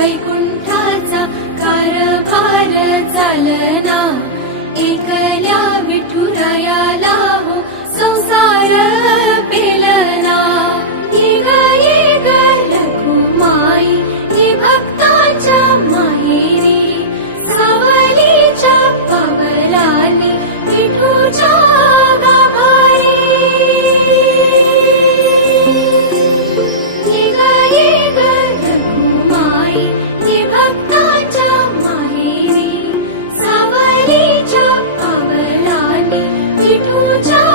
वैकुण्ठाचा कारभार चालना. एकल्या विठुराया लावो संसार पेलना. माई हि भक्ताच्या माहेरी सावलीच्या पवलाने विठूच्या Thua,